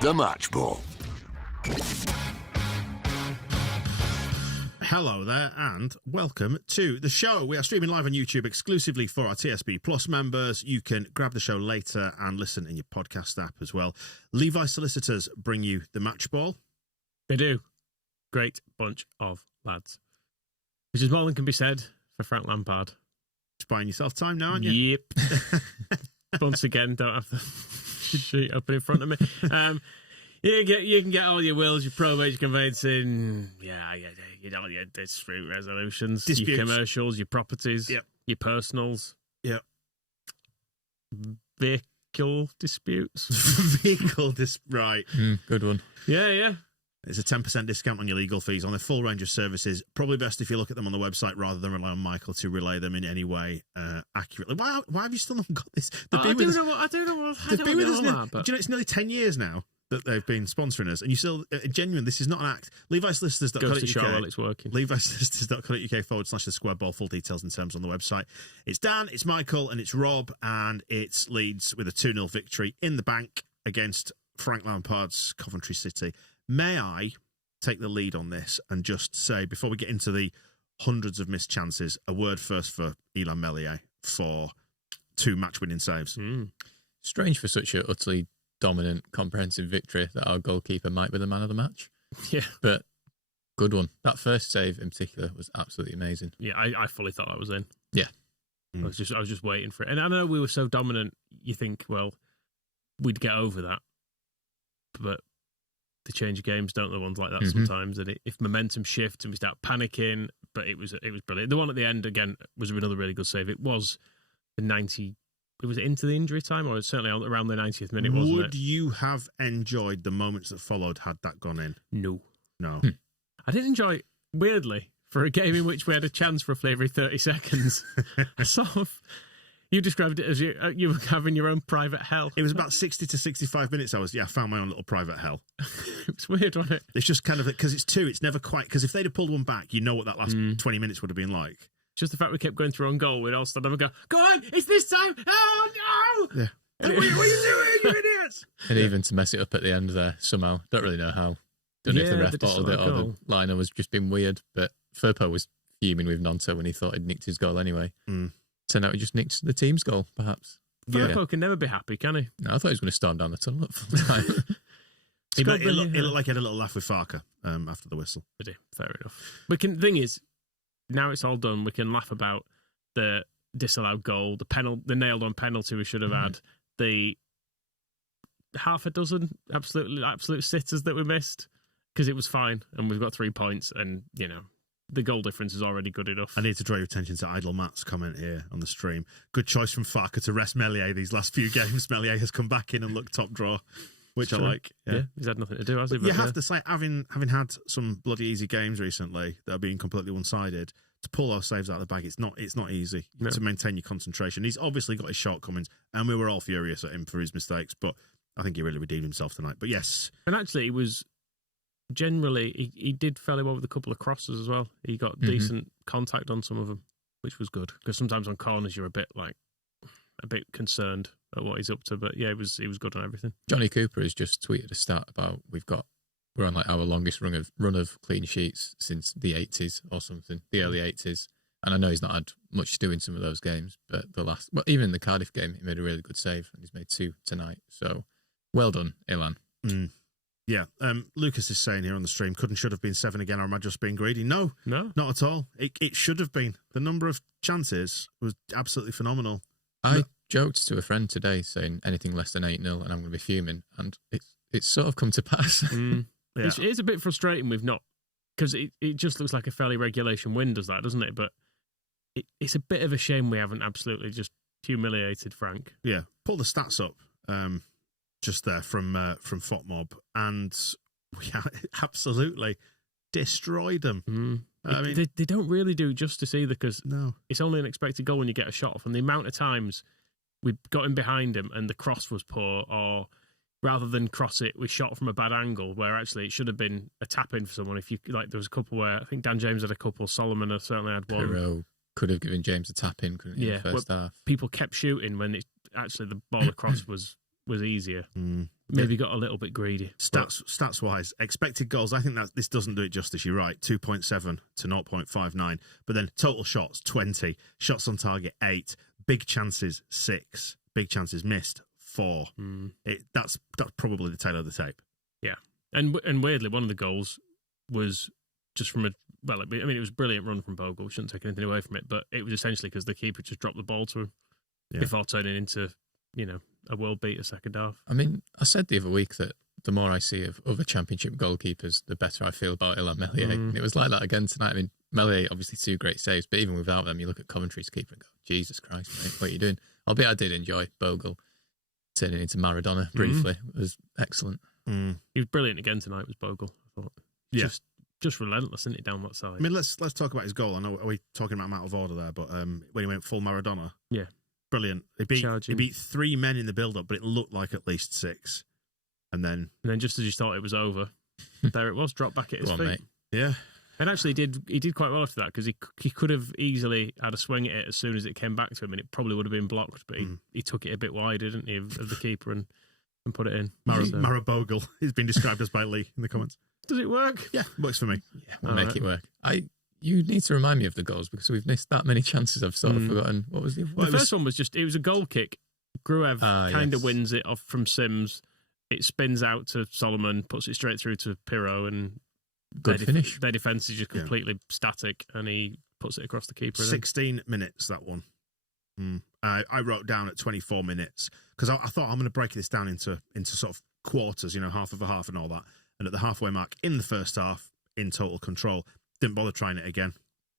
The Match Ball. Hello there and welcome to the show. We are streaming live on YouTube exclusively for our TSB Plus members. You can grab the show later and listen in your podcast app as well. Levi Solicitors bring you the Match Ball. They do. Great bunch of lads. Which is more than can be said for Frank Lampard. Just buying yourself time now, aren't you? Yep. Once again, don't have the sheet open in front of me. You can get all your wills, your probate, your conveyancing, your dispute resolutions, Disputes. Your commercials, your properties, Yep. Your personals, Yep. Vehicle disputes. Right. Good one. Yeah. It's a 10% discount on your legal fees on a full range of services. Probably best if you look at them on the website rather than rely on Michael to relay them in any way accurately. Why have you still not got this? I do know what. They've been with us now. But... Do you know, it's nearly 10 years now that they've been sponsoring us, and you still, genuine, this is not an act. LeviSolicitors.co.uk. Goes to show while it's working. LeviSolicitors.co.uk/the square ball. Full details and terms on the website. It's Dan, it's Michael, and it's Rob, and it's Leeds with a 2-0 victory in the bank against Frank Lampard's Coventry City. May I take the lead on this and just say, before we get into the hundreds of missed chances, a word first for Illan Meslier for 2 match-winning saves. Strange for such an utterly dominant, comprehensive victory that our goalkeeper might be the man of the match. Yeah. But good one. That first save in particular was absolutely amazing. Yeah, I fully thought that was in. Yeah. I was just waiting for it. And I know we were so dominant, you think, well, we'd get over that. But they change games, don't they? Ones like that sometimes. And if momentum shifts and we start panicking, but it was brilliant. The one at the end again was another really good save. It was the 90. It was into the injury time, or certainly around the 90th minute, wasn't it? Would you have enjoyed the moments that followed had that gone in? No. I I didn't enjoy it, weirdly, for a game in which we had a chance roughly every 30 seconds. I sort of. You described it as you were having your own private hell. It was about 60 to 65 minutes. I found my own little private hell. It was weird, wasn't it? It's just kind of, because it's 2, it's never quite, because if they'd have pulled one back, you know what that last 20 minutes would have been like. Just the fact we kept going through on goal, we'd all stand up and go, "Go on, it's this time! Oh no!" Yeah. What are you doing, you idiots? And even to mess it up at the end there somehow. Don't really know how. Don't know if the ref bottled it or the liner was just being weird. But Firpo was fuming with Nonto when he thought he'd nicked his goal anyway. Turned out he just nicked the team's goal, perhaps. Firpo can never be happy, can he? No, I thought he was going to storm down the tunnel at full time. He looked like he had a little laugh with Farker after the whistle. Fair enough. Thing is, now it's all done, we can laugh about the disallowed goal, the nailed-on penalty we should have had, the half a dozen absolute sitters that we missed, because it was fine, and we've got 3 points, and, the goal difference is already good enough. I need to draw your attention to Idle Matt's comment here on the stream. Good choice from Farker to rest Meslier these last few games. Meslier has come back in and looked top draw, which I like. Yeah, he's had nothing to do, has he? But you have to say, having had some bloody easy games recently that have been completely one-sided, to pull those saves out of the bag, it's not easy to maintain your concentration. He's obviously got his shortcomings, and we were all furious at him for his mistakes, but I think he really redeemed himself tonight. But yes. And actually, he was generally, he did fairly well with a couple of crosses as well. He got decent contact on some of them, which was good, because sometimes on corners you're a bit concerned at what he's up to. But yeah, he was good on everything. Johnny Cooper has just tweeted a stat about we're on our longest run of clean sheets since the 80s or something, the early 80s. And I know he's not had much to do in some of those games, but even the Cardiff game, he made a really good save, and he's made 2 tonight. So well done, Illan. Yeah, Lucas is saying here on the stream, should have been 7 again, or am I just being greedy? No, not at all. It should have been. The number of chances was absolutely phenomenal. I joked to a friend today saying anything less than 8-0 and I'm going to be fuming, and it's sort of come to pass. Yeah. It's a bit frustrating we've not, because it just looks like a fairly regulation win, does that, doesn't it? But it's a bit of a shame we haven't absolutely just humiliated Frank. Yeah, pull the stats up. Just there from FOTMob, and we absolutely destroyed them. I mean, they don't really do justice either, because no, it's only an expected goal when you get a shot off, and the amount of times we got in behind him and the cross was poor, or rather than cross it, we shot from a bad angle where actually it should have been a tap in for someone. If you there was a couple where I think Dan James had a couple, Solomon certainly had one. Pirro could have given James a tap in, couldn't he? In the first half. People kept shooting when actually the ball across was was easier. Maybe got a little bit greedy. Stats wise, expected goals, I think that this doesn't do it justice. You're right, 2.7 to 0.59. But then total shots, 20. Shots on target, 8. Big chances, 6. Big chances missed, 4. That's probably the tail of the tape. Yeah. And weirdly, one of the goals was just from it was a brilliant run from Bogle. We shouldn't take anything away from it, but it was essentially because the keeper just dropped the ball to him before turning into, a world beater second half. I mean, I said the other week that the more I see of other championship goalkeepers, the better I feel about Illan Meslier. And it was like that again tonight. I mean, Meslier, obviously 2 great saves, but even without them, you look at Coventry's keeper and go, Jesus Christ, mate, what are you doing? Albeit I did enjoy Bogle turning into Maradona briefly. It was excellent. He was brilliant again tonight, was Bogle, I thought. Yeah. Just relentless, isn't it, down that side? I mean, let's talk about his goal. I know we're talking about him out of order there, but when he went full Maradona, brilliant. He beat 3 men in the build-up, but it looked like at least 6. And then just as you thought it was over, there it was, dropped back at his feet. Mate. Yeah. And actually, he did quite well after that, because he could have easily had a swing at it as soon as it came back to him, and it probably would have been blocked, but he took it a bit wide, didn't he, of the keeper and put it in. Marabogle has been described as by Lee in the comments. Does it work? Yeah, works for me. Yeah, we'll make it work. You need to remind me of the goals, because we've missed that many chances. I've sort of forgotten. What was the first one? It was a goal kick. Gruev kind of wins it off from Sims. It spins out to Solomon, puts it straight through to Pirro, and good finish. Their defence is just completely static, and he puts it across the keeper. 16 minutes, that one. I wrote down at 24 minutes, because I thought I'm going to break this down into sort of quarters, half of a half and all that. And at the halfway mark in the first half, in total control, didn't bother trying it again,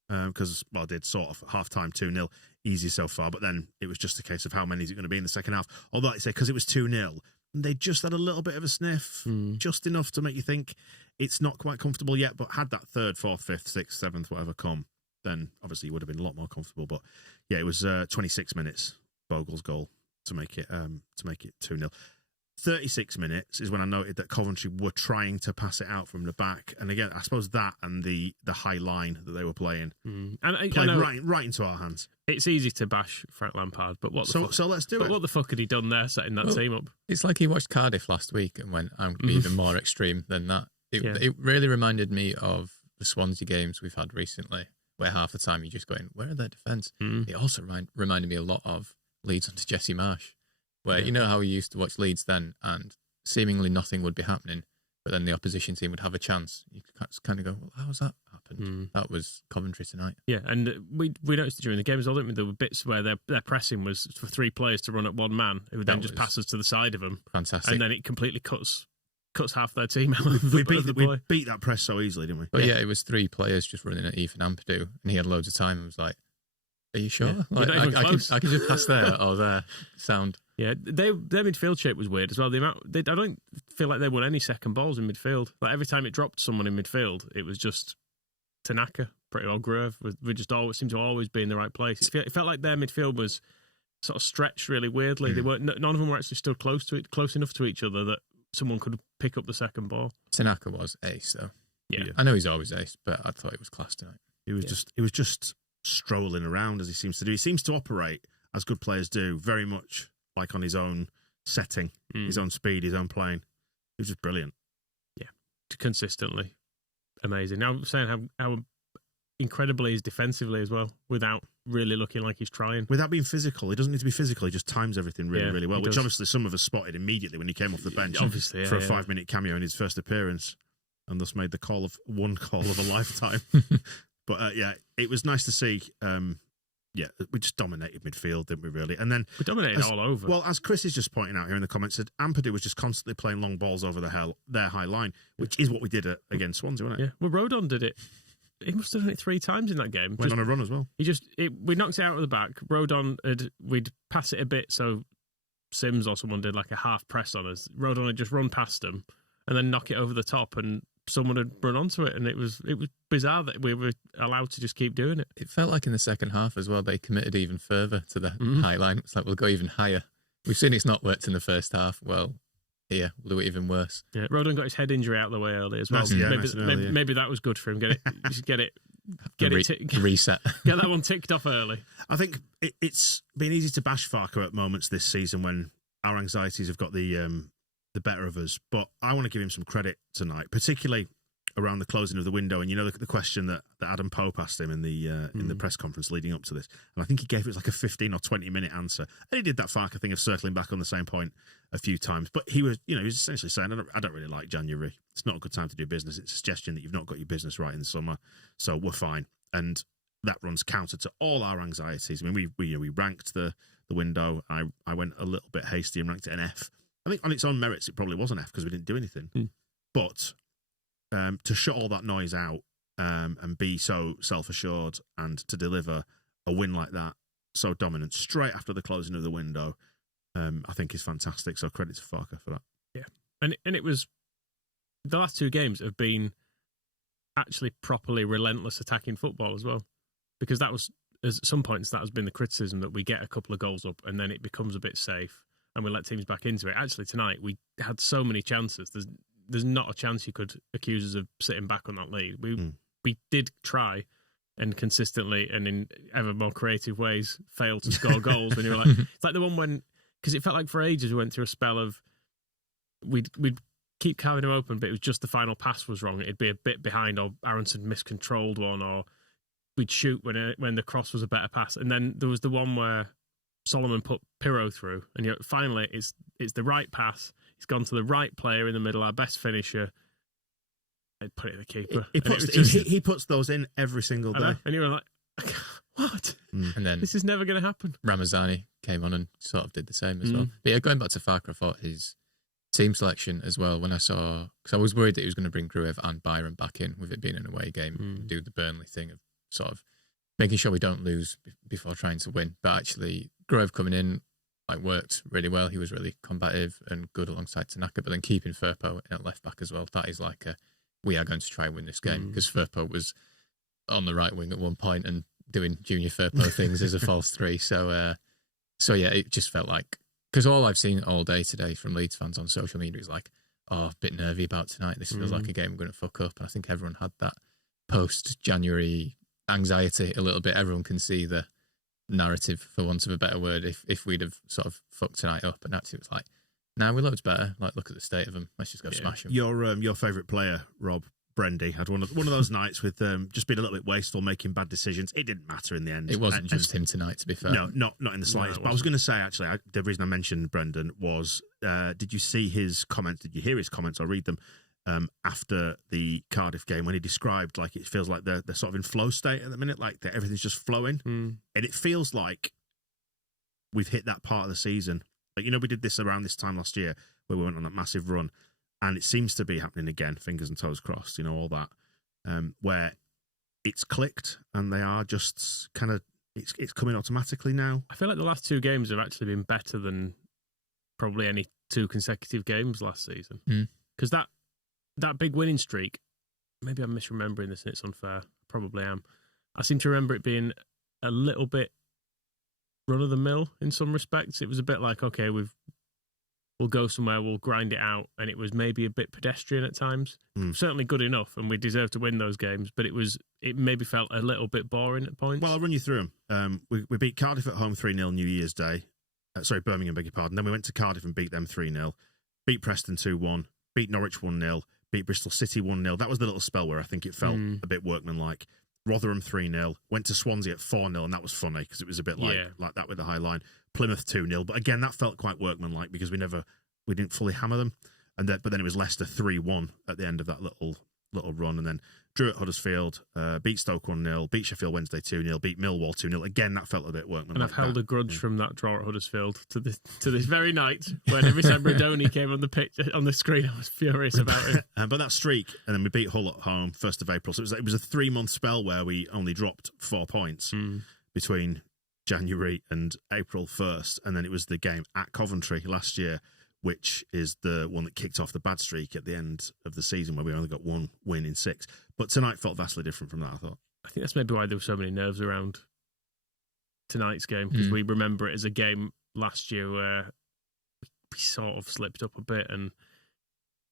because, I did sort of half-time 2-0, easy so far, but then it was just a case of how many is it going to be in the second half. Although, like I say, because it was 2-0, they just had a little bit of a sniff, just enough to make you think it's not quite comfortable yet, but had that 3rd, 4th, 5th, 6th, 7th, whatever come, then obviously you would have been a lot more comfortable. But yeah, it was 26 minutes, Bogle's goal, to make it 2-0. 36 minutes is when I noted that Coventry were trying to pass it out from the back, and again, I suppose that and the high line that they were playing played right into our hands. It's easy to bash Frank Lampard, but what the fuck? So let's do it. But what the fuck had he done there, setting that team up? It's like he watched Cardiff last week and went, "I'm going to be even more extreme than that." It really reminded me of the Swansea games we've had recently, where half the time you're just going, "Where are their defence?" It also reminded me a lot of Leeds under Jesse Marsh. Where you know how we used to watch Leeds then, and seemingly nothing would be happening, but then the opposition team would have a chance. You could kind of go, well, how's that happened? That was Coventry tonight. Yeah, and we noticed it during the game as well, didn't we? There were bits where their pressing was for 3 players to run at one man, who then just passes to the side of them. Fantastic. And then it completely cuts half their team out. We beat that press so easily, didn't we? But it was 3 players just running at Ethan Ampadu, and he had loads of time and was like, are you sure? Yeah. Like, I can just pass there or there. Sound. Yeah, their midfield shape was weird as well. I don't feel like they won any second balls in midfield. Like every time it dropped someone in midfield, it was just Tanaka, pretty well Gruev. We just always seemed to always be in the right place. It felt like their midfield was sort of stretched really weirdly. They weren't. None of them were actually still close enough to each other that someone could pick up the second ball. Tanaka was ace though. Yeah, I know he's always ace, but I thought it was class tonight. He was just strolling around as he seems to do. He seems to operate as good players do, very much like on his own setting, his own speed, his own playing. He was just brilliant. Yeah, consistently amazing. Now I'm saying how incredibly he is defensively as well, without really looking like he's trying. Without being physical. He doesn't need to be physical. He just times everything really well, which obviously some of us spotted immediately when he came off the bench for a 5-minute cameo in his first appearance, and thus made the one call of a lifetime. But it was nice to see. We just dominated midfield, didn't we, really? And then we dominated all over. Well, as Chris is just pointing out here in the comments, that Ampadu was just constantly playing long balls over their high line, which is what we did against Swansea, wasn't it? Yeah. Well, Rodon did it. He must have done it 3 times in that game. Went on a run as well. We knocked it out of the back. Rodon we'd pass it a bit, so Sims or someone did like a half press on us. Rodon had just run past them and then knock it over the top, and someone had run onto it, and it was bizarre that we were allowed to just keep doing it. It felt like in the second half as well, they committed even further to the high line. It's like, we'll go even higher. We've seen it's not worked in the first half. Well, here, we'll do it even worse. Yeah, Rodon got his head injury out of the way early as well. Maybe that was good for him. Reset. Get that one ticked off early. I think it's been easy to bash Farker at moments this season when our anxieties have got the better of us. But I want to give him some credit tonight, particularly around the closing of the window. And you know the question that Adam Pope asked him in the press conference leading up to this, and I think he gave it like a 15 or 20-minute answer. And he did that Farker thing of circling back on the same point a few times. But he was essentially saying, I don't really like January. It's not a good time to do business. It's a suggestion that you've not got your business right in the summer, so we're fine. And that runs counter to all our anxieties. I mean, we ranked the window. I went a little bit hasty and ranked it an F. I think on its own merits, it probably was an F because we didn't do anything. But to shut all that noise out and be so self-assured and to deliver a win like that, so dominant, straight after the closing of the window, I think is fantastic. So credit to Farker for that. Yeah. And it was, the last two games have been actually properly relentless attacking football as well. Because that was, at some points, that has been the criticism, that we get a couple of goals up and then it becomes a bit safe and we let teams back into it. Actually, tonight, we had so many chances. There's not a chance you could accuse us of sitting back on that lead. We did try and consistently and in ever more creative ways fail to score goals when you were like, it's like the one when, because it felt like for ages we went through a spell of we'd keep carving them open, but it was just the final pass was wrong. It'd be a bit behind, or Aronson miscontrolled one, or we'd shoot when the cross was a better pass. And then there was the one where Solomon put Pirro through, and finally it's the right pass. He's gone to the right player in the middle, our best finisher. I'd put it in the keeper. He puts those in every single day. And you were like, what? And then this is never going to happen. Ramazani came on and sort of did the same as well. But yeah, going back to Farker, I thought his team selection as well, when I saw, because I was worried that he was going to bring Gruev and Byron back in with it being an away game, do the Burnley thing of sort of making sure we don't lose before trying to win. But actually, Gruev coming in worked really well. He was really combative and good alongside Tanaka, but then keeping Firpo at left back as well. That is we are going to try and win this game, because Firpo was on the right wing at one point and doing junior Firpo things as a false three. So yeah, it just felt like, because all I've seen all day today from Leeds fans on social media is a bit nervy about tonight. This feels like a game we're going to fuck up. And I think everyone had that post-January anxiety a little bit. Everyone can see the narrative, for want of a better word, if we'd have sort of fucked tonight up. And actually it was now we're loads better. Look at the state of them. Let's just go smash them. Your favourite player, Rob Brendy, had one of those nights with just being a little bit wasteful, making bad decisions. It didn't matter in the end. It wasn't just him tonight, to be fair. No, not in the slightest. But I was going to say, actually, the reason I mentioned Brendan was, did you see his comments? Did you hear his comments? I'll read them. After the Cardiff game, when he described it feels like they're sort of in flow state at the minute, that everything's just flowing, and it feels like we've hit that part of the season. We did this around this time last year where we went on that massive run, and it seems to be happening again. Fingers and toes crossed, all that, where it's clicked and they are just kind of it's coming automatically now. I feel like the last two games have actually been better than probably any two consecutive games last season, because that big winning streak, maybe I'm misremembering this and it's unfair, probably am. I seem to remember it being a little bit run-of-the-mill in some respects. It was a bit like, okay, we'll go somewhere, we'll grind it out, and it was maybe a bit pedestrian at times. Certainly good enough, and we deserved to win those games, but it maybe felt a little bit boring at points. Well, I'll run you through them. We beat Cardiff at home 3-0 New Year's Day. Birmingham, beg your pardon. Then we went to Cardiff and beat them 3-0. Beat Preston 2-1. Beat Norwich 1-0. Beat Bristol City 1-0. That was the little spell where I think it felt a bit workmanlike. Rotherham 3-0. Went to Swansea at 4-0, and that was funny because it was a bit like that with the high line. Plymouth 2-0, but again that felt quite workmanlike because we didn't fully hammer them. But then it was Leicester 3-1 at the end of that little run, and then drew at Huddersfield, beat Stoke 1-0, beat Sheffield Wednesday 2-0, beat Millwall 2-0. Again, that felt a bit workmanlike. And I've held a grudge from that draw at Huddersfield to this very night when every time Bradoni came on the pitch on the screen, I was furious about it. But that streak, and then we beat Hull at home 1st of April. So it was a 3-month spell where we only dropped 4 points between January and April 1st, and then it was the game at Coventry last year, which is the one that kicked off the bad streak at the end of the season where we only got 1 win in 6. But tonight felt vastly different from that, I thought. I think that's maybe why there were so many nerves around tonight's game, because we remember it as a game last year where we sort of slipped up a bit and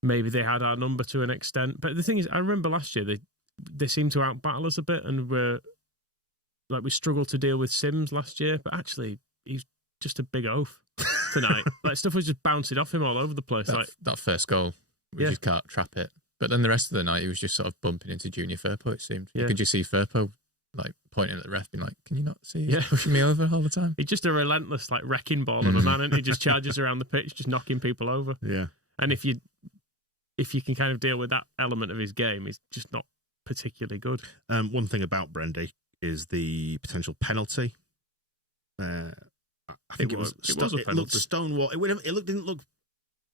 maybe they had our number to an extent. But the thing is, I remember last year they seemed to out-battle us a bit, and we struggled to deal with Sims last year, but actually he's just a big oaf. tonight. Like stuff was just bouncing off him all over the place. That first goal, we just can't trap it. But then the rest of the night, he was just sort of bumping into Junior Firpo, it seemed. You could just see Firpo like pointing at the ref, being like, "Can you not see he's pushing me over all the time?" He's just a relentless like wrecking ball of a man, and he just charges around the pitch, just knocking people over. Yeah. And if you can kind of deal with that element of his game, he's just not particularly good. One thing about Brendy is the potential penalty. I think it was a penalty. It looked stonewall. Didn't look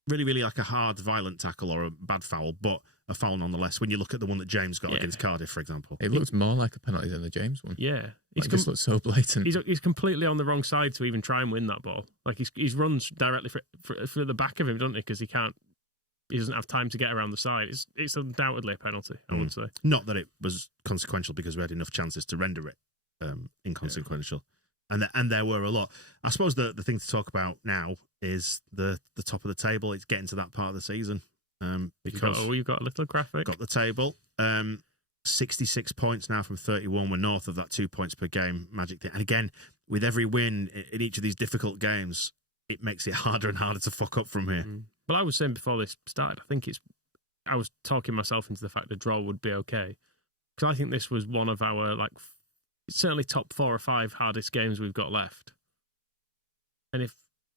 really like a hard, violent tackle or a bad foul, but a foul nonetheless. When you look at the one that James got against Cardiff, for example, it looked more like a penalty than the James one. Yeah, it just looked so blatant. He's completely on the wrong side to even try and win that ball. Like he's runs directly for the back of him, doesn't he? Because he doesn't have time to get around the side. It's undoubtedly a penalty, I would say. Not that it was consequential because we had enough chances to render it inconsequential. And there were a lot. I suppose the thing to talk about now is the top of the table. It's getting to that part of the season. Because you've got a little graphic. Got the table. 66 points now from 31. We're north of that 2 points per game magic thing. And again, with every win in each of these difficult games, it makes it harder and harder to fuck up from here. Well, I was saying before this started, I was talking myself into the fact a draw would be okay. Because I think this was one of our, certainly top 4 or 5 hardest games we've got left. And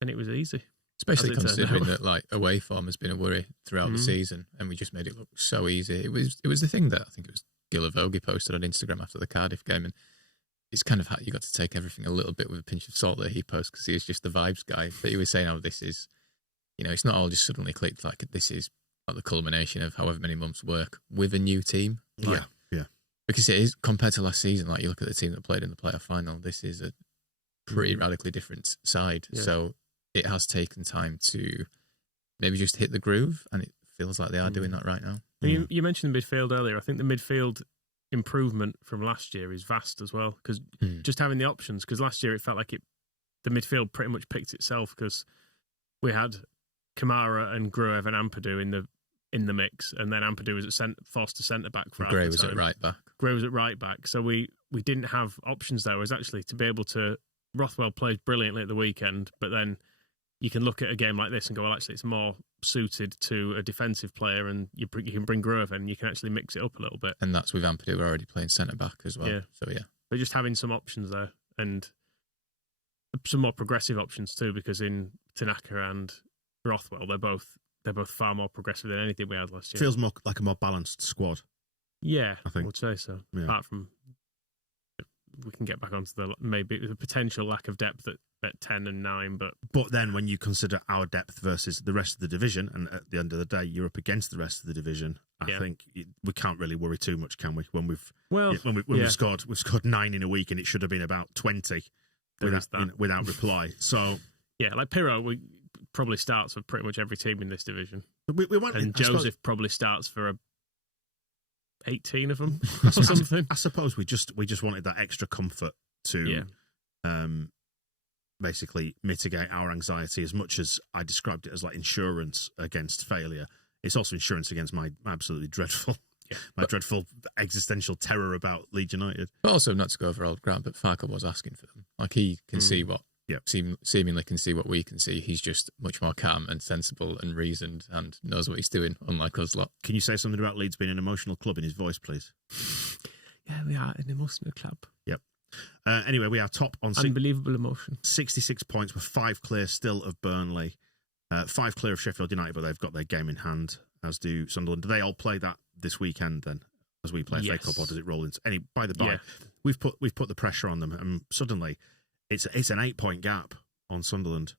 it was easy. Especially considering that away form has been a worry throughout the season, and we just made it look so easy. It was the thing that I think it was Gilla Vogie posted on Instagram after the Cardiff game, and it's kind of how you got to take everything a little bit with a pinch of salt that he posted because he was just the vibes guy. But he was saying, "Oh, this is, it's not all just suddenly clicked. Like this is the culmination of however many months' work with a new team." Yeah. Because it is compared to last season. Like you look at the team that played in the playoff final, this is a pretty radically different side. Yeah. So it has taken time to maybe just hit the groove, and it feels like they are doing that right now. You mentioned the midfield earlier. I think the midfield improvement from last year is vast as well, because just having the options, because last year it felt like the midfield pretty much picked itself, because we had Kamara and Gruev and Ampadu in the mix, and then Ampadu was forced to centre back for Gray was at right back. Gray was at right back, so we didn't have options there. It was actually to be able to. Rothwell plays brilliantly at the weekend, but then you can look at a game like this and go, well, actually, it's more suited to a defensive player, and you can bring Gruev in, and you can actually mix it up a little bit. And that's with Ampadu already playing centre back as well. Yeah. So yeah, but just having some options there, and some more progressive options too, because in Tanaka and Rothwell, they're both far more progressive than anything we had last year. Feels more like a more balanced squad. Yeah, I think. would say so. Yeah. Apart from, we can get back onto the potential lack of depth at 10 and 9, but then when you consider our depth versus the rest of the division, and at the end of the day, you're up against the rest of the division. I think we can't really worry too much, can we? When we've scored 9 in a week, and it should have been about 20 without reply. So yeah, like Pirro, we probably starts for pretty much every team in this division. And Joseph probably starts for 18 of them or something. I suppose we just wanted that extra comfort to basically mitigate our anxiety, as much as I described it as like insurance against failure. It's also insurance against my absolutely dreadful dreadful existential terror about Leeds United. But also, not to go over old ground, but Farkel was asking for them. Like he can see what seemingly can see what we can see. He's just much more calm and sensible and reasoned and knows what he's doing, unlike us lot. Can you say something about Leeds being an emotional club in his voice, please? Yeah, we are an emotional club. Yep. Anyway, we are top on unbelievable emotion. 66 points with 5 clear still of Burnley, 5 clear of Sheffield United, but they've got their game in hand, as do Sunderland. Do they all play that this weekend then, as we play FA Cup, or does it roll into any? By the by, we've put the pressure on them, and suddenly it's an 8-point gap on Sunderland.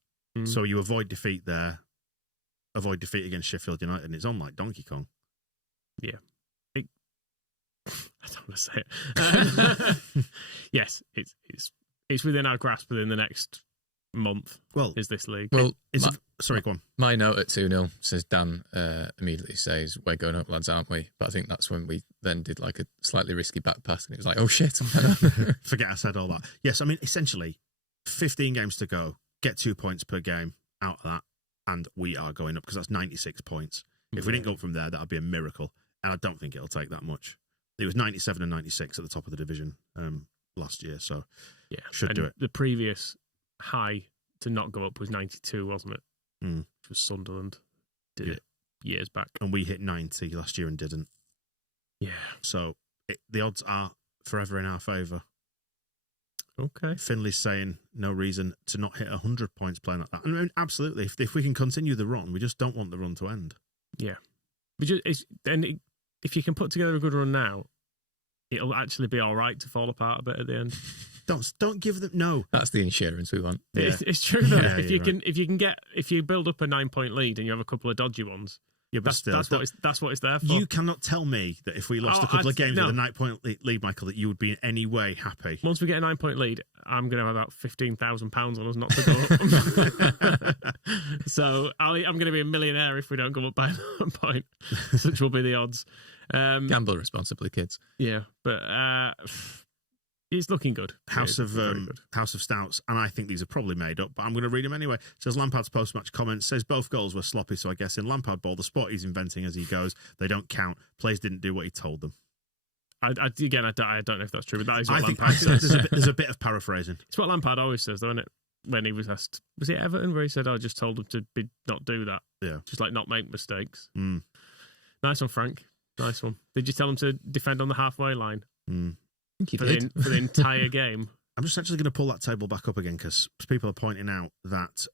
So you avoid defeat there, avoid defeat against Sheffield United, and it's on like Donkey Kong. Yeah. I don't want to say it. Yes, it's within our grasp within the next month. Well, is this league? Well, sorry, go on. My note at 2-0 says Dan immediately says, "We're going up, lads, aren't we?" But I think that's when we then did like a slightly risky back pass, and it was like, "Oh shit!" Forget I said all that. Yes, I mean essentially, 15 games to go. Get 2 points per game out of that, and we are going up, because that's 96 points. If we didn't go up from there, that would be a miracle, and I don't think it'll take that much. It was 97 and 96 at the top of the division last year, so should do it. The previous high to not go up was 92, wasn't it? Mm. Which was Sunderland. Did it years back. And we hit 90 last year and didn't. Yeah. So the odds are forever in our favour. Okay. Finley's saying no reason to not hit 100 points playing like that. I mean, absolutely. If we can continue the run, we just don't want the run to end. Yeah. If you can put together a good run now, it'll actually be all right to fall apart a bit at the end. Don't give them no. That's the insurance we want. Yeah. It's true though. Yeah, if you build up a 9-point lead and you have a couple of dodgy ones, yeah, but that's what it's there for. You cannot tell me that if we lost a couple of games with a 9-point lead, Michael, that you would be in any way happy. Once we get a 9-point lead, I'm going to have about £15,000 on us not to go up. So I'm going to be a millionaire if we don't go up by a point. Such will be the odds. Gamble responsibly, kids. Yeah, but it's looking good. House of Stouts, and I think these are probably made up, but I'm going to read them anyway. Says Lampard's post-match comments, says both goals were sloppy, so I guess in Lampard ball, the sport he's inventing as he goes, they don't count. Players didn't do what he told them. I don't know if that's true, but that is what I think Lampard says. there's a bit of paraphrasing. It's what Lampard always says, though, isn't it? When he was asked, was it Everton, where he said, I just told them to not do that. Yeah. Just like not make mistakes. Mm. Nice one, Frank. Nice one. Did you tell him to defend on the halfway line? Mm. I think he did. For the entire game? I'm just actually going to pull that table back up again because people are pointing out that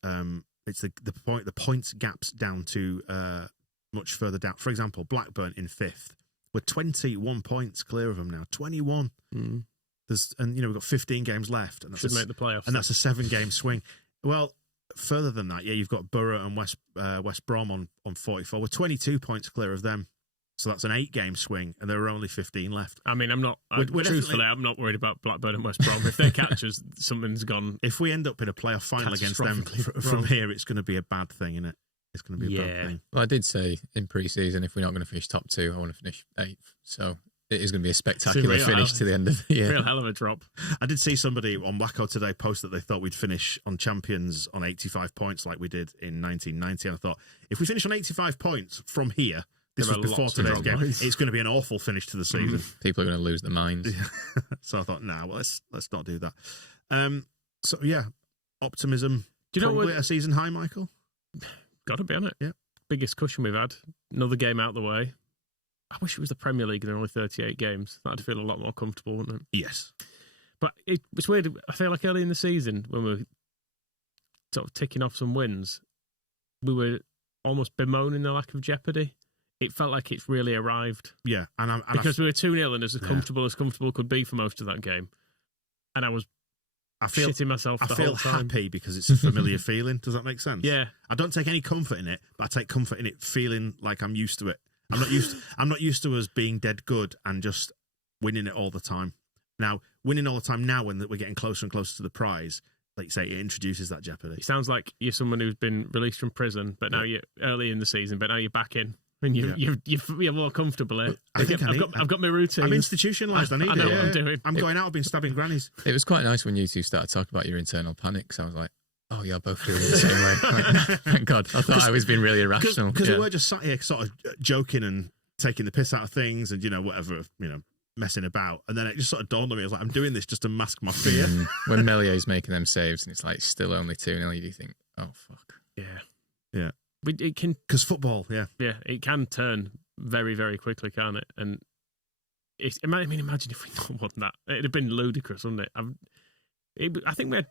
it's the points gaps down to much further down. For example, Blackburn in 5th. We're 21 points clear of them now. 21. Mm. We've got 15 games left, and Should make the playoffs. And that's a 7-game swing. Well, further than that, you've got Borough and West Brom on 44. We're 22 points clear of them. So that's an 8-game swing, and there are only 15 left. I mean, truthfully, I'm not worried about Blackburn and West Brom. If they catch us, something's gone. If we end up in a playoff final against them from here, it's going to be a bad thing, isn't it? It's going to be a bad thing. Well, I did say in pre-season, if we're not going to finish top 2, I want to finish 8th. So it is going to be a spectacular finish to the end of the year. Real hell of a drop. I did see somebody on Wacko today post that they thought we'd finish on champions on 85 points like we did in 1990. And I thought, if we finish on 85 points from here, this was before today's game, it's going to be an awful finish to the season. People are going to lose their minds. So I thought, let's not do that. So yeah, optimism. Do you probably know at a season high, Michael? Got to be on it. Yeah. Biggest cushion we've had. Another game out the way. I wish it was the Premier League and there are only 38 games. That'd feel a lot more comfortable, wouldn't it? Yes. But it's weird. I feel like early in the season, when we were sort of ticking off some wins, we were almost bemoaning the lack of jeopardy. It felt like it's really arrived. Yeah. Because we were 2-0 and as comfortable could be for most of that game. And I feel shitting myself the whole time. Happy because it's a familiar feeling. Does that make sense? Yeah. I don't take any comfort in it, but I take comfort in it feeling like I'm used to it. I'm not used to us being dead good and just winning it all the time. Now, winning all the time now when we're getting closer and closer to the prize, like you say, it introduces that jeopardy. It sounds like you're someone who's been released from prison, but now you're early in the season, but now you're back in. And you're more comfortable. I've got my routine. I'm institutionalised. I know what I'm doing. I'm going out. I've been stabbing grannies. It was quite nice when you two started talking about your internal panics. I was like, oh, you're both feeling the same way. Thank God. I thought I was being really irrational. Because we were just sat here sort of joking and taking the piss out of things and, whatever, messing about. And then it just sort of dawned on me. I was like, I'm doing this just to mask my fear. When Melio's making them saves and it's like still only 2-0, you think, oh, fuck. Yeah. Yeah. It can, because football, it can turn very, very quickly, can't it? And imagine if we not won that. It'd have been ludicrous, wouldn't it? I think we had,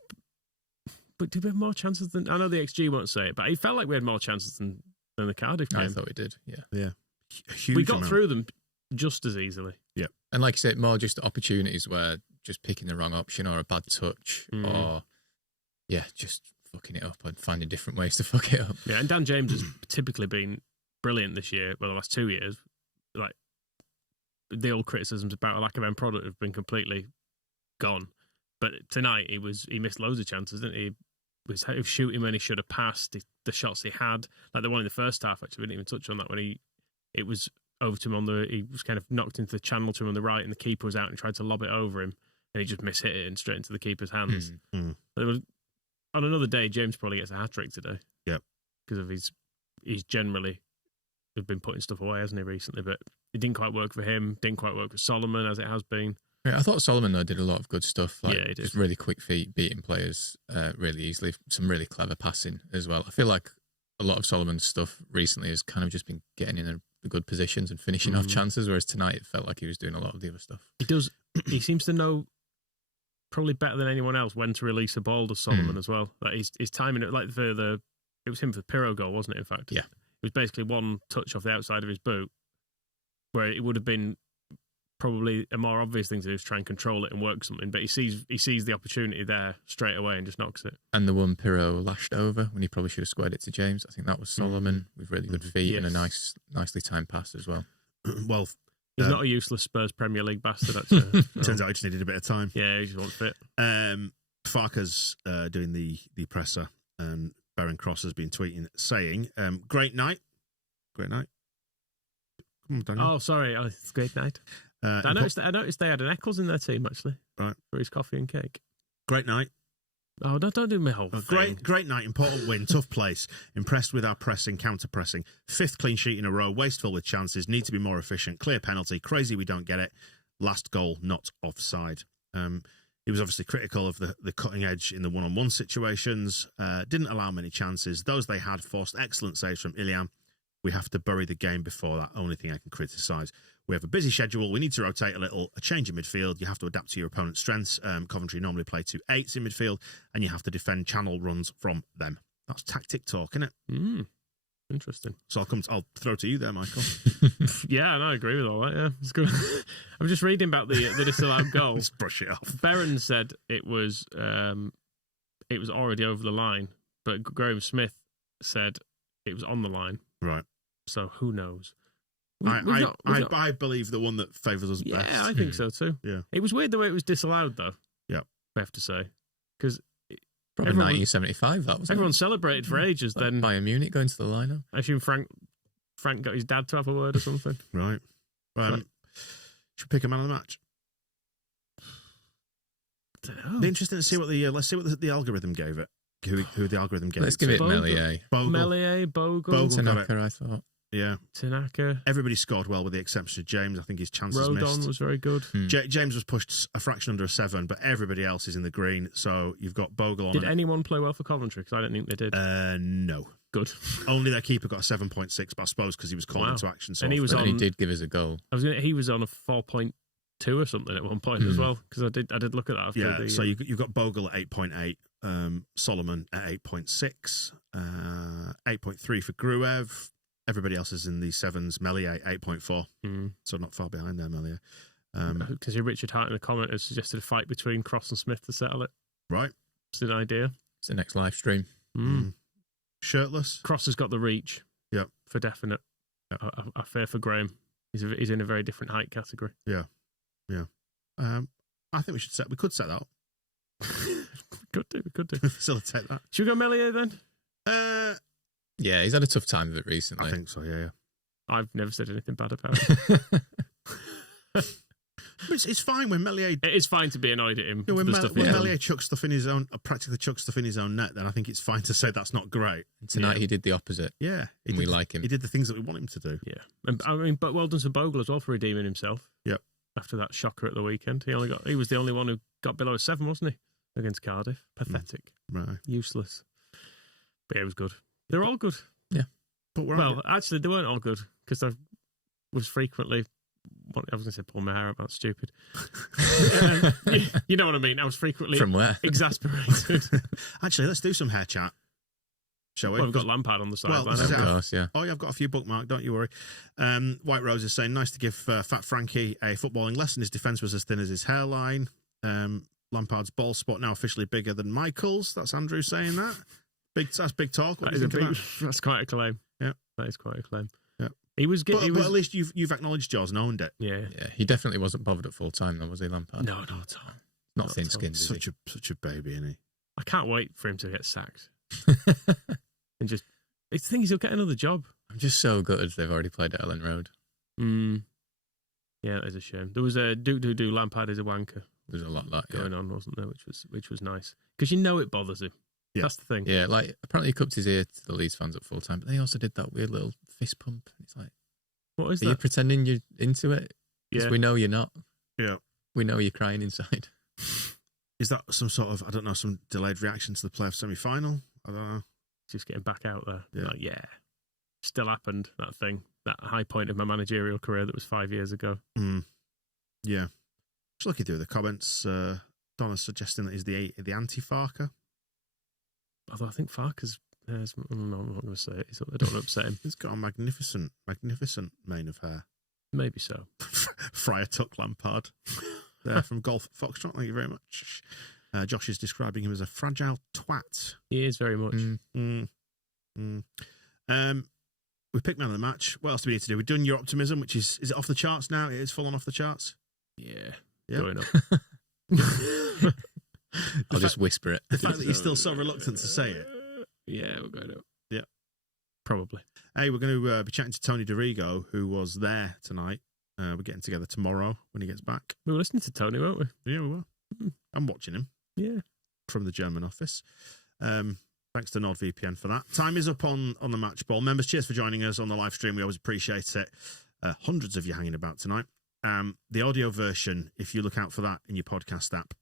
but did we have more chances than? I know the XG won't say it, but it felt like we had more chances than the Cardiff game. I thought we did. Yeah. We got through them just as easily. Yeah, and like you said, more just opportunities where just picking the wrong option or a bad touch or just fucking it up and finding different ways to fuck it up. Yeah, and Dan James has typically been brilliant this year. Well, the last 2 years, like the old criticisms about a lack of end product have been completely gone. But tonight he missed loads of chances, didn't he? He was shooting when he should have passed. The shots he had, like the one in the first half, actually, we didn't even touch on that when it was over to him he was kind of knocked into the channel to him on the right, and the keeper was out and tried to lob it over him, and he just mishit it and straight into the keeper's hands. On another day, James probably gets a hat-trick today. Yep. Because of he's generally been putting stuff away, hasn't he, recently? But it didn't quite work for him. Didn't quite work for Solomon, as it has been. Yeah, I thought Solomon though did a lot of good stuff. Like, Yeah, he did. just really quick feet, beating players really easily. Some really clever passing as well. I feel like a lot of Solomon's stuff recently has kind of just been getting in the good positions and finishing off chances. Whereas tonight it felt like he was doing a lot of the other stuff. He does. He seems to know probably better than anyone else when to release a ball to Solomon as well. Like his timing, like it was him for the Pirro goal, wasn't it? In fact, Yeah. It was basically one touch off the outside of his boot, where it would have been probably a more obvious thing to do is try and control it and work something. But he sees the opportunity there straight away and just knocks it. And the one Pirro lashed over when he probably should have squared it to James. I think that was Solomon with really good feet and a nicely timed pass as well. Well, he's not a useless Spurs Premier League bastard. Actually, turns out he just needed a bit of time. Yeah, he just wasn't fit. Farke's doing the presser. Baron Cross has been tweeting saying, "Great night, great night." Come on, Daniel. Oh, sorry, it's a great night. I noticed they had an Eccles in their team actually, right, for his coffee and cake. Great night. Oh, don't do my whole thing. Great night, important win, tough place. Impressed with our pressing, counter-pressing. 5th clean sheet in a row, wasteful with chances, need to be more efficient, clear penalty, crazy we don't get it. Last goal, not offside. He was obviously critical of the cutting edge in the one-on-one situations, didn't allow many chances. Those they had forced excellent saves from Iliam. We have to bury the game before that. Only thing I can criticise. We have a busy schedule. We need to rotate a little, a change in midfield. You have to adapt to your opponent's strengths. Coventry normally play 2 8s in midfield, and you have to defend channel runs from them. That's tactic talk, isn't it? Interesting. So I'll throw to you there, Michael. Yeah, I agree with all that. Yeah, it's good. I'm just reading about the disallowed goal. Just brush it off. Berron said it was already over the line, but Graham Smith said it was on the line. Right. So who knows? I believe the one that favours us best. Yeah, I think so too. Yeah. It was weird the way it was disallowed, though. Yeah. I have to say. Because Probably 1975, that was everyone celebrated for ages. Like then Bayern Munich going to the lineup. I assume Frank got his dad to have a word or something. Right. Should we pick a man of the match? I don't know. It'd be interesting to see what let's see what the algorithm gave it. Who the algorithm gave Let's it. give it Bogle. Melier. Melier, Bogle. Tanaka, I thought. Yeah. Tanaka. Everybody scored well with the exception of James. I think his chances missed. Rodon was very good. James was pushed a fraction under a 7, but everybody else is in the green. So you've got Bogle on. Did anyone play well for Coventry? Because I don't think they did. No. Good. Only their keeper got a 7.6, but I suppose because he was called into action. So and he was he did give us a goal. He was on a 4.2 or something at one point as well. Because I did look at that. After so you've got Bogle at 8.8, Solomon at 8.6, 8.3 for Gruev. Everybody else is in the 7s. Melier 8.4, so not far behind there, Melier. Because Richard Hart in the comment has suggested a fight between Cross and Smith to settle it. Right, it's an idea. It's the next live stream. Shirtless. Cross has got the reach. Yep, for definite. I fear for Graham. He's in a very different height category. Yeah. I think we could set that up. We could do. Facilitate that. Should we go Melier then? Yeah, he's had a tough time of it recently. I think so, yeah. I've never said anything bad about it. It's fine when Melier... It is fine to be annoyed at him. When Melier chucks stuff in his own, practically chucks stuff in his own net, then I think it's fine to say that's not great. Tonight he did the opposite. Yeah. We like him. He did the things that we want him to do. Yeah. But well done to Bogle as well for redeeming himself. Yep. After that shocker at the weekend. He was the only one who got below a 7, wasn't he? Against Cardiff. Pathetic. Right. Useless. But yeah, it was good. They're all good. Yeah. But actually, they weren't all good because I was frequently... I was going to say pull my hair out, that's stupid. You know what I mean? I was frequently... From where? Exasperated. Actually, let's do some hair chat. Shall we? Well, we've got Lampard on the side. Well, of course, yeah. Oh, yeah, I've got a few bookmarked, don't you worry. White Rose is saying, nice to give Fat Frankie a footballing lesson. His defence was as thin as his hairline. Lampard's ball spot now officially bigger than Michael's. That's Andrew saying that. That's big talk. That's quite a claim. Yeah. That is quite a claim. Yeah. He was good. But at least you've acknowledged yours and owned it. Yeah. Yeah. He definitely wasn't bothered at full time, though, was he, Lampard? No, not at all. Not thin skinned. Such a baby, isn't he? I can't wait for him to get sacked. And just, the thing is, he'll get another job. I'm just so gutted they've already played at Ellen Road. Yeah, that is a shame. There was a do Lampard is a wanker. There's a lot of that going on, wasn't there? Which was nice because it bothers him. Yeah. That's the thing. Yeah, like apparently he cupped his ear to the Leeds fans at full time, but they also did that weird little fist pump. It's like, what is are that? you pretending you're into it? Because we know you're not. Yeah. We know you're crying inside. Is that some sort of, I don't know, some delayed reaction to the playoff semi-final? I don't know. Just getting back out there. Yeah. Like, yeah. Still happened, that thing. That high point of my managerial career that was 5 years ago. Yeah. Just looking through the comments, Donna's suggesting that he's the anti-Farker. Although I think Farker's... no, I'm not going to say it. I don't want to upset him. He's got a magnificent mane of hair. Maybe so. Friar Tuck Lampard. There from Golf Foxtrot, thank you very much. Josh is describing him as a fragile twat. He is very much. We picked man of the match. What else do we need to do? We've done your optimism, which is it off the charts now? It is full on off the charts? Yeah. Yeah. Going up. I'll just whisper it. The fact that you're still so reluctant to say it. Yeah, we're going up. Yeah. Probably. Hey, we're going to be chatting to Tony DeRigo, who was there tonight. We're getting together tomorrow when he gets back. We were listening to Tony, weren't we? Yeah, we were. I'm watching him. Yeah. From the German office. Thanks to NordVPN for that. Time is up on the match ball. Members, cheers for joining us on the live stream. We always appreciate it. Hundreds of you hanging about tonight. The audio version, if you look out for that in your podcast app,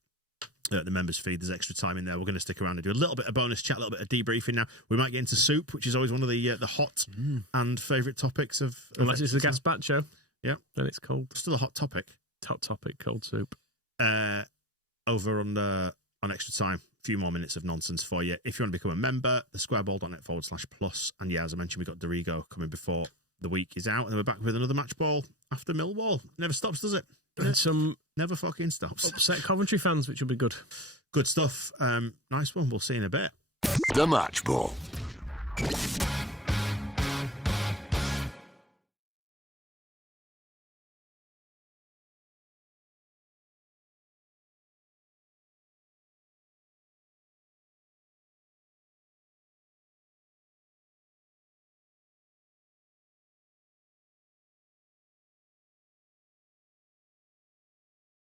the members feed, there's extra time in there. We're going to stick around and do a little bit of bonus chat, a little bit of debriefing now. We might get into soup, which is always one of the hot and favourite topics of Unless it's a gas bat show. Yeah. Then it's cold. Still a hot topic. Hot topic, cold soup. Over on extra time, a few more minutes of nonsense for you. If you want to become a member, thesquareball.net/plus. And yeah, as I mentioned, we've got DeRigo coming before the week is out. And then we're back with another match ball after Millwall. Never stops, does it? And some never fucking stops. Upset Coventry fans, which will be good. Good stuff. Nice one. We'll see you in a bit. The Match Ball.